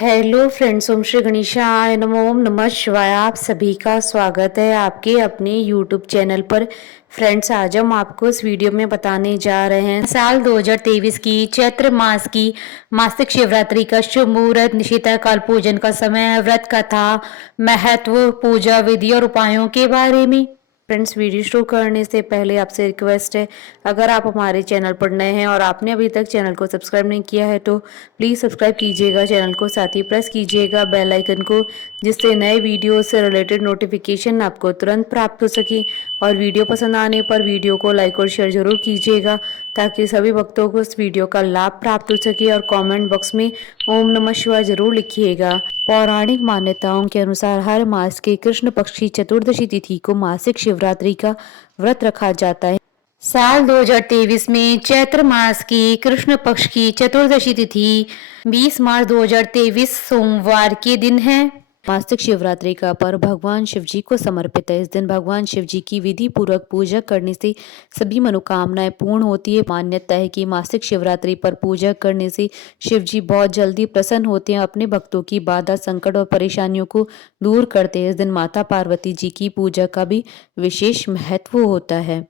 Hello friends, ओम श्री गणेशाय नमः। ओम नमः शिवाय। आप सभी का स्वागत है आपके अपने यूट्यूब चैनल पर। फ्रेंड्स, आज हम आपको इस वीडियो में बताने जा रहे हैं साल 2023 की चैत्र मास की मासिक शिवरात्रि का शुभ मुहूर्त, निशिता काल पूजन का समय, व्रत कथा, महत्व, पूजा विधि और उपायों के बारे में। फ्रेंड्स, वीडियो शुरू करने से पहले आपसे रिक्वेस्ट है, अगर आप हमारे चैनल पर नए हैं और आपने अभी तक चैनल को सब्सक्राइब नहीं किया है तो प्लीज़ सब्सक्राइब कीजिएगा चैनल को, साथ ही प्रेस कीजिएगा बेल आइकन को, जिससे नए वीडियो से रिलेटेड नोटिफिकेशन आपको तुरंत प्राप्त हो सके। और वीडियो पसंद आने पर वीडियो को लाइक और शेयर जरूर कीजिएगा, ताकि सभी भक्तों को इस वीडियो का लाभ प्राप्त हो सके। और कमेंट बॉक्स में ओम नमः शिवाय जरूर लिखिएगा। पौराणिक मान्यताओं के अनुसार हर मास के कृष्ण पक्ष की चतुर्दशी तिथि को मासिक शिवरात्रि का व्रत रखा जाता है। साल 2023 में चैत्र मास की कृष्ण पक्ष की चतुर्दशी तिथि 20 मार्च 2023 सोमवार के दिन है। मासिक शिवरात्रि का पर्व भगवान शिव जी को समर्पित है। इस दिन भगवान शिव जी की विधि पूर्वक पूजा करने से सभी मनोकामनाएं पूर्ण होती है। मान्यता है कि मासिक शिवरात्रि पर पूजा करने से शिव जी बहुत जल्दी प्रसन्न होते हैं, अपने भक्तों की बाधा, संकट और परेशानियों को दूर करते हैं। इस दिन माता पार्वती जी की पूजा का भी विशेष महत्व होता है।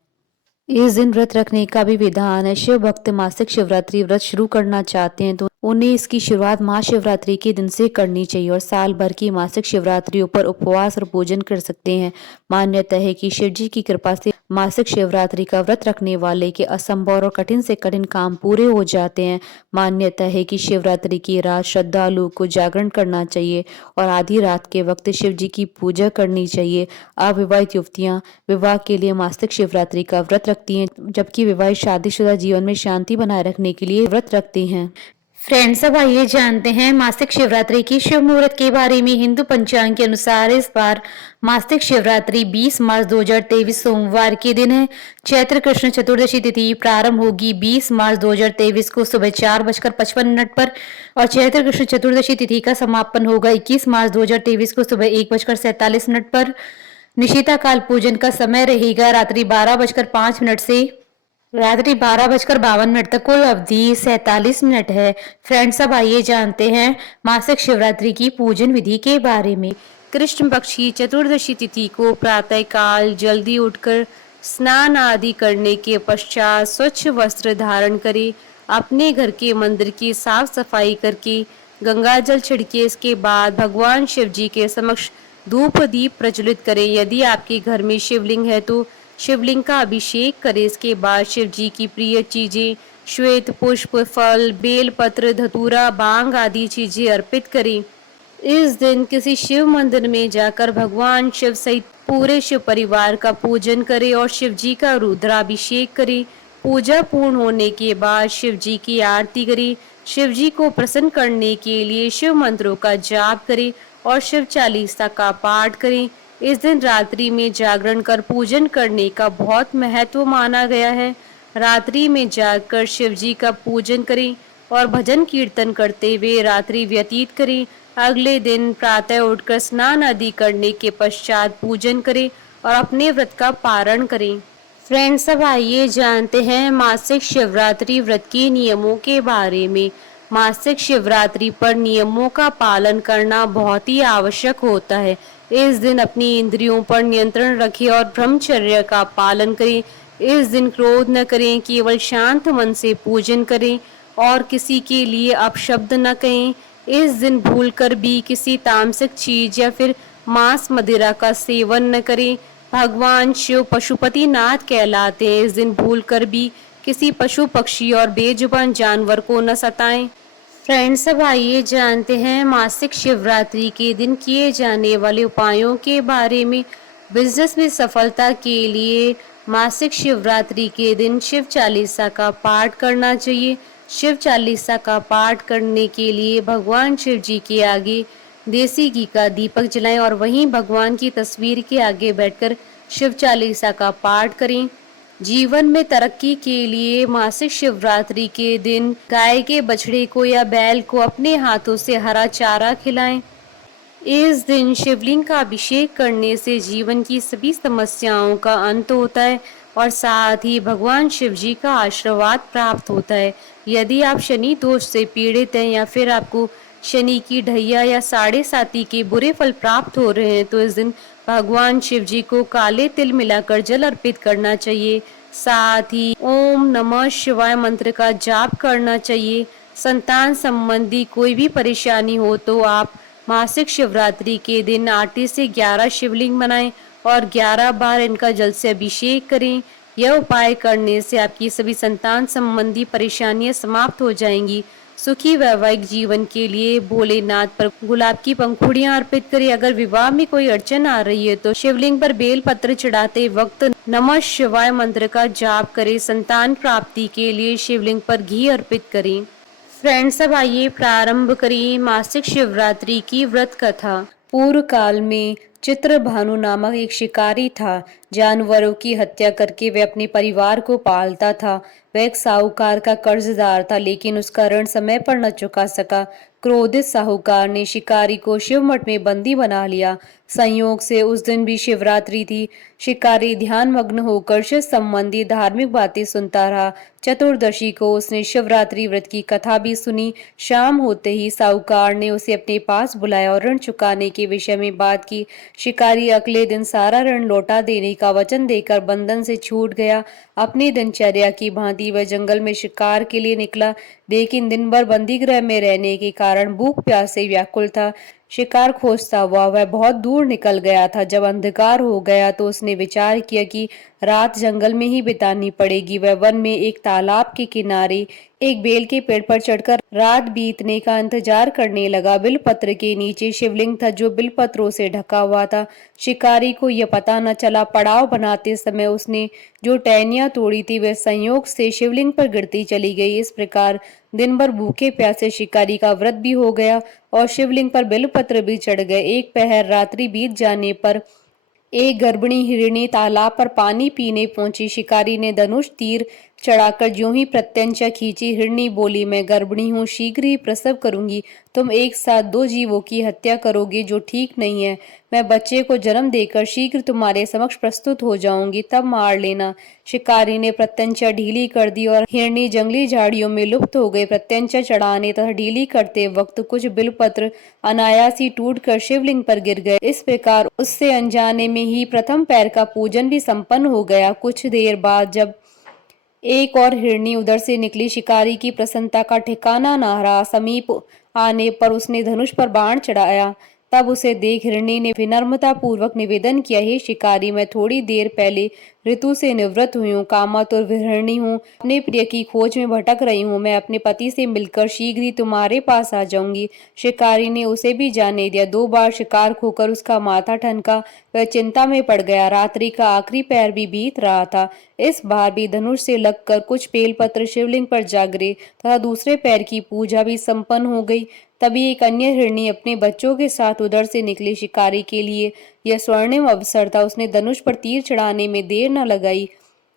इस दिन व्रत रखने का भी विधान है। शिव भक्त मासिक शिवरात्रि व्रत शुरू करना चाहते हैं तो उन्हें इसकी शुरुआत महाशिवरात्रि के दिन से करनी चाहिए और साल भर की मासिक शिवरात्रियों पर उपवास और पूजन कर सकते हैं। मान्यता है कि शिव जी की कृपा से मासिक शिवरात्रि का व्रत रखने वाले के असंभव और कठिन से कठिन काम पूरे हो जाते हैं। मान्यता है कि शिवरात्रि की रात श्रद्धालुओं को जागरण करना चाहिए और आधी रात के वक्त शिव जी की पूजा करनी चाहिए। अविवाहित युवतियां विवाह के लिए मासिक शिवरात्रि का व्रत रखती हैं, जबकि विवाहित शादीशुदा जीवन में शांति बनाए रखने के लिए व्रत रखते हैं। फ्रेंड्स, अब आइए जानते हैं मासिक शिवरात्रि की शुभ मुहूर्त के बारे में। हिंदू पंचांग के अनुसार इस बार मासिक शिवरात्रि 20 मार्च 2023 सोमवार के दिन है। चैत्र कृष्ण चतुर्दशी तिथि प्रारंभ होगी 20 मार्च 2023 को सुबह 4:55 पर और चैत्र कृष्ण चतुर्दशी तिथि का समापन होगा 21 मार्च 2023 को सुबह 1:47 पर। निशिता काल पूजन का समय रहेगा रात्रि 12:05 से रात्रि 12:52 तक। कुल अवधि 47 मिनट है। फ्रेंड्स, अब आइए जानते हैं मासिक शिवरात्रि की पूजन विधि के बारे में। कृष्ण पक्ष की चतुर्दशी तिथि को प्रातः काल जल्दी उठकर स्नान आदि करने के पश्चात स्वच्छ वस्त्र धारण करें। अपने घर के मंदिर की साफ सफाई करके गंगा जल छिड़के। इसके बाद भगवान शिव जी के समक्ष धूप दीप प्रज्वलित करें। यदि आपके घर में शिवलिंग है तो शिवलिंग का अभिषेक करें। इसके बाद शिव जी की प्रिय चीजें श्वेत पुष्प, फल, बेल पत्र, धतूरा, भांग आदि चीजें अर्पित करें। इस दिन किसी शिव मंदिर में जाकर भगवान शिव सहित पूरे शिव परिवार का पूजन करें और शिव जी का रुद्राभिषेक करें। पूजा पूर्ण होने के बाद शिव जी की आरती करें। शिव जी को प्रसन्न करने के लिए शिव मंत्रों का जाप करें और शिव चालीसा का पाठ करें। इस दिन रात्रि में जागरण कर पूजन करने का बहुत महत्व माना गया है। रात्रि में जागकर शिव जी का पूजन करें और भजन कीर्तन करते हुए रात्रि व्यतीत करें। अगले दिन प्रातः उठकर स्नान आदि करने के पश्चात पूजन करें और अपने व्रत का पारण करें। फ्रेंड्स, अब आइए जानते हैं मासिक शिवरात्रि व्रत के नियमों के बारे में। मासिक शिवरात्रि पर नियमों का पालन करना बहुत ही आवश्यक होता है। इस दिन अपनी इंद्रियों पर नियंत्रण रखें और ब्रह्मचर्य का पालन करें। इस दिन क्रोध न करें, केवल शांत मन से पूजन करें और किसी के लिए अपशब्द न कहें। इस दिन भूलकर भी किसी तामसिक चीज या फिर मांस मदिरा का सेवन न करें। भगवान शिव पशुपति नाथ कहलाते हैं। इस दिन भूलकर भी किसी पशु पक्षी और बेजुबान जानवर को न सताएं। फ्रेंड्स, अब आइए जानते हैं मासिक शिवरात्रि के दिन किए जाने वाले उपायों के बारे में। बिजनेस में सफलता के लिए मासिक शिवरात्रि के दिन शिव चालीसा का पाठ करना चाहिए। शिव चालीसा का पाठ करने के लिए भगवान शिव जी के आगे देसी घी का दीपक जलाएं और वहीं भगवान की तस्वीर के आगे बैठकर शिव चालीसा का पाठ करें। जीवन में तरक्की के लिए मासिक शिवरात्रि के दिन गाय के बछड़े को या बैल को अपने हाथों से हरा चारा खिलाएं। इस दिन शिवलिंग का अभिषेक करने से जीवन की सभी समस्याओं का अंत होता है और साथ ही भगवान शिव जी का आशीर्वाद प्राप्त होता है। यदि आप शनि दोष से पीड़ित हैं या फिर आपको शनि की ढैया या साढ़े साती के बुरे फल प्राप्त हो रहे हैं तो इस दिन भगवान शिव जी को काले तिल मिलाकर जल अर्पित करना चाहिए। साथ ही ओम नमः शिवाय मंत्र का जाप करना चाहिए। संतान संबंधी कोई भी परेशानी हो तो आप मासिक शिवरात्रि के दिन 8 से 11 शिवलिंग बनाएं और 11 बार इनका जल से अभिषेक करें। यह उपाय करने से आपकी सभी संतान संबंधी परेशानियां समाप्त हो जाएंगी। सुखी वैवाहिक जीवन के लिए भोलेनाथ पर गुलाब की पंखुड़ियां अर्पित करें। अगर विवाह में कोई अड़चन आ रही है तो शिवलिंग पर बेल पत्र चढ़ाते वक्त नमः शिवाय मंत्र का जाप करें। संतान प्राप्ति के लिए शिवलिंग पर घी अर्पित करें। फ्रेंड्स, अब आइए प्रारंभ करें मासिक शिवरात्रि की व्रत कथा। पूर्व काल में चित्रभानु नामक एक शिकारी था। जानवरों की हत्या करके वह अपने परिवार को पालता था। वह एक साहूकार का कर्जदार था, लेकिन उसका ऋण समय पर न चुका सका। क्रोधित साहूकार ने शिकारी को शिव मठ में बंदी बना लिया। संयोग से उस दिन भी शिवरात्रि थी। शिकारी ध्यान मग्न होकर शिव संबंधी धार्मिक बातें सुनता रहा। चतुर्दशी को उसने शिवरात्रि व्रत की कथा भी सुनी। शाम होते ही साहूकार ने उसे अपने पास बुलाया और ऋण चुकाने के विषय में बात की। शिकारी अगले दिन सारा ऋण लौटा देने का वचन देकर बंधन से छूट गया। अपनी दिनचर्या की भांति वह जंगल में शिकार के लिए निकला, लेकिन दिन भर बंदी गृह में रहने के कारण भूख प्यास से व्याकुल था। शिकार खोजता हुआ वह बहुत दूर निकल गया था। जब अंधकार हो गया तो उसने विचार किया कि रात जंगल में ही बितानी पड़ेगी। वह वन में एक तालाब के किनारे एक बेल के पेड़ पर चढ़कर रात बीतने का इंतजार करने लगा। बिलपत्र के नीचे शिवलिंग था जो बिलपत्रों से ढका हुआ था। शिकारी को यह पता न चला। पड़ाव बनाते समय उसने जो टहनियां तोड़ी थी वह संयोग से शिवलिंग पर गिरती चली गई। इस प्रकार दिन भर भूखे प्यासे शिकारी का व्रत भी हो गया और शिवलिंग पर बेलपत्र भी चढ़ गए। एक पहर रात्रि बीत जाने पर एक गर्भिणी हिरणी तालाब पर पानी पीने पहुंची। शिकारी ने धनुष तीर चढ़ाकर ज्यों ही प्रत्यंचा खींची। हिरणी बोली, मैं गर्भिणी हूँ, शीघ्र ही प्रसव करूंगी। तुम एक साथ दो जीवों की हत्या करोगे जो ठीक नहीं है। मैं बच्चे को जन्म देकर शीघ्र तुम्हारे समक्ष प्रस्तुत हो जाऊंगी, तब मार लेना। शिकारी ने प्रत्यंचा ढीली कर दी और हिरणी जंगली झाड़ियों में लुप्त हो गई। प्रत्यंचा चढ़ाने तथा ढीली करते वक्त कुछ बिलपत्र अनायास ही टूटकर शिवलिंग पर गिर गए। इस प्रकार उससे अनजाने में ही प्रथम पैर का पूजन भी संपन्न हो गया। कुछ देर बाद जब एक और हिरणी उधर से निकली, शिकारी की प्रसन्नता का ठिकाना न रहा। समीप आने पर उसने धनुष पर बाण चढ़ाया। तब उसे देख हिरणी ने विनम्रता पूर्वक निवेदन किया, हे शिकारी, मैं थोड़ी देर पहले ऋतु से निवृत्त हुई हूँ, कामातुर विहरणी हूँ, अपने प्रिय की खोज में भटक रही हूँ। मैं अपने पति से मिलकर शीघ्र ही तुम्हारे पास आ जाऊंगी। शिकारी ने उसे भी जाने दिया। 2 बार शिकार खोकर उसका माथा ठनका। वह चिंता में पड़ गया। रात्रि का आखिरी पैर भी बीत रहा था। इस बार भी धनुष से लगकर कुछ बेलपत्र शिवलिंग पर जा गिरे तथा दूसरे पैर की पूजा भी संपन्न हो गई। तभी एक अन्य हिरणी अपने बच्चों के साथ उधर से निकली। शिकारी के लिए यह स्वर्णिम अवसर था। उसने धनुष पर तीर चढ़ाने में देर न लगाई।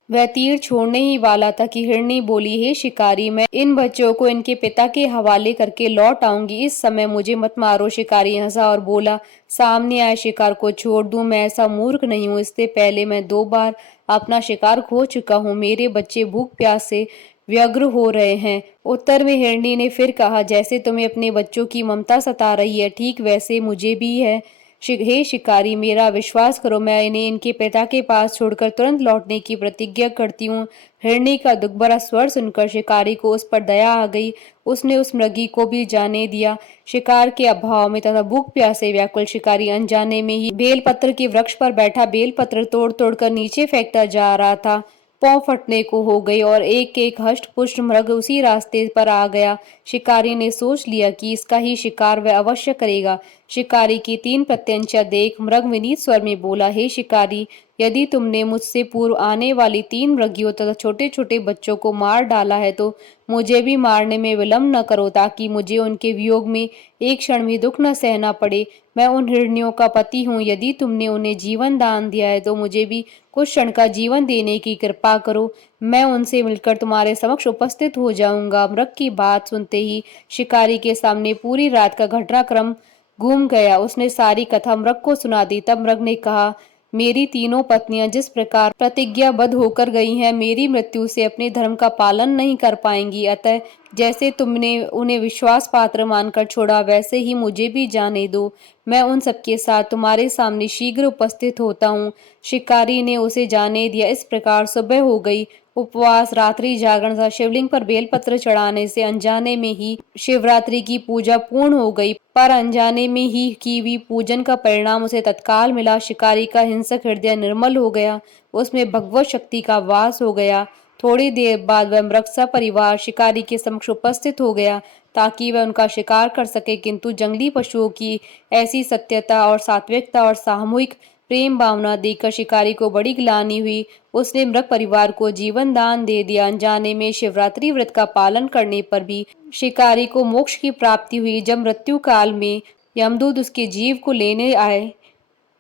वह तीर छोड़ने ही वाला था कि हिरणी बोली, हे शिकारी, मैं इन बच्चों को इनके पिता के हवाले करके लौट आऊंगी। इस समय मुझे मत मारो। शिकारी हंसा और बोला, सामने आए शिकार को छोड़ दूं? मैं ऐसा मूर्ख नहीं हूं। इससे पहले मैं 2 बार अपना शिकार खो चुका हूं। मेरे बच्चे भूख प्यास से व्यग्र हो रहे हैं। उत्तर में हिरणी ने फिर कहा, जैसे तुम्हें अपने बच्चों की ममता सता रही है, ठीक वैसे मुझे भी है। हे शिकारी, मेरा विश्वास करो, मैं इन्हें इनके पिता के पास छोड़कर तुरंत लौटने की प्रतिज्ञा करती हूँ। हिरणी का दुख भरा स्वर सुनकर शिकारी को उस पर दया आ गई। उसने उस मृगी को भी जाने दिया। शिकार के अभाव में तथा भूख प्यासे व्याकुल शिकारी अनजाने में ही बेलपत्र के वृक्ष पर बैठा बेलपत्र तोड़ तोड़कर नीचे फेंकता जा रहा था। पांव फटने को हो गई और एक एक हष्ट पुष्ट मृग उसी रास्ते पर आ गया। शिकारी ने सोच लिया कि इसका ही शिकार वह अवश्य करेगा। शिकारी की 3 प्रत्यंचा देख मृग विनीत स्वर में बोला, हे शिकारी, यदि तुमने मुझसे पूर्व आने वाली 3 मृगियों तथा छोटे छोटे बच्चों को मार डाला है तो मुझे भी मारने में विलंब न करो, ताकि मुझे उनके वियोग में एक क्षण भी दुख न सहना पड़े। मैं उन हिरनियों का पति हूँ। यदि तुमने उन्हें जीवन दान दिया है तो मुझे भी कुछ क्षण का जीवन देने की कृपा करो। मैं उनसे मिलकर तुम्हारे समक्ष उपस्थित हो जाऊंगा। मृग की बात सुनते ही शिकारी के सामने पूरी रात का घटनाक्रम घूम गया। उसने सारी कथा मृग को सुना दी। तब मृग ने कहा, मेरी तीनों पत्नियां जिस प्रकार प्रतिज्ञाबद्ध होकर गई हैं, मेरी मृत्यु से अपने धर्म का पालन नहीं कर पाएंगी। अतः जैसे तुमने उन्हें विश्वास पात्र मानकर छोड़ा, वैसे ही मुझे भी जाने दो। मैं उन सबके साथ तुम्हारे सामने शीघ्र उपस्थित होता हूँ। शिकारी ने उसे जाने दिया। इस प्रकार सुबह हो गई। उपवास, रात्रि जागरण तथा शिवलिंग पर बेलपत्र चढ़ाने से अनजाने में ही शिवरात्रि की पूजा पूर्ण हो गई। पर अनजाने में ही की हुई पूजन का परिणाम उसे तत्काल मिला। शिकारी का हिंसक हृदय निर्मल हो गया, उसमें भगवत शक्ति का वास हो गया। थोड़ी देर बाद वह मृग सपरिवार शिकारी के समक्ष उपस्थित हो गया ताकि वह उनका शिकार कर सके, किंतु जंगली पशुओं की ऐसी सत्यता और सात्विकता और सामूहिक प्रेम भावना देखकर शिकारी को बड़ी ग्लानि हुई। उसने मृग परिवार को जीवन दान दे दिया। अनजाने में शिवरात्रि व्रत का पालन करने पर भी शिकारी को मोक्ष की प्राप्ति हुई। जब मृत्यु काल में यमदूत उसके जीव को लेने आए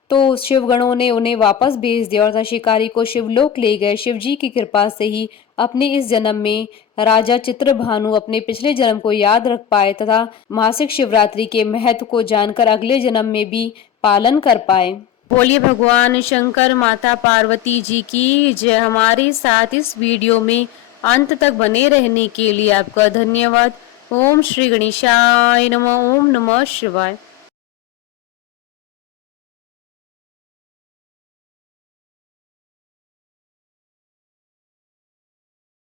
तो शिवगणों ने उन्हें वापस भेज दिया और शिकारी को शिवलोक ले गए। शिवजी की कृपा से ही अपने इस जन्म में राजा चित्रभानु अपने पिछले जन्म को याद रख पाए तथा मासिक शिवरात्रि के महत्व को जानकर अगले जन्म में भी पालन कर पाए। बोलिए भगवान शंकर माता पार्वती जी की जय। हमारे साथ इस वीडियो में अंत तक बने रहने के लिए आपका धन्यवाद। ओम श्री गणेशाय नमः। ओम नमः शिवाय।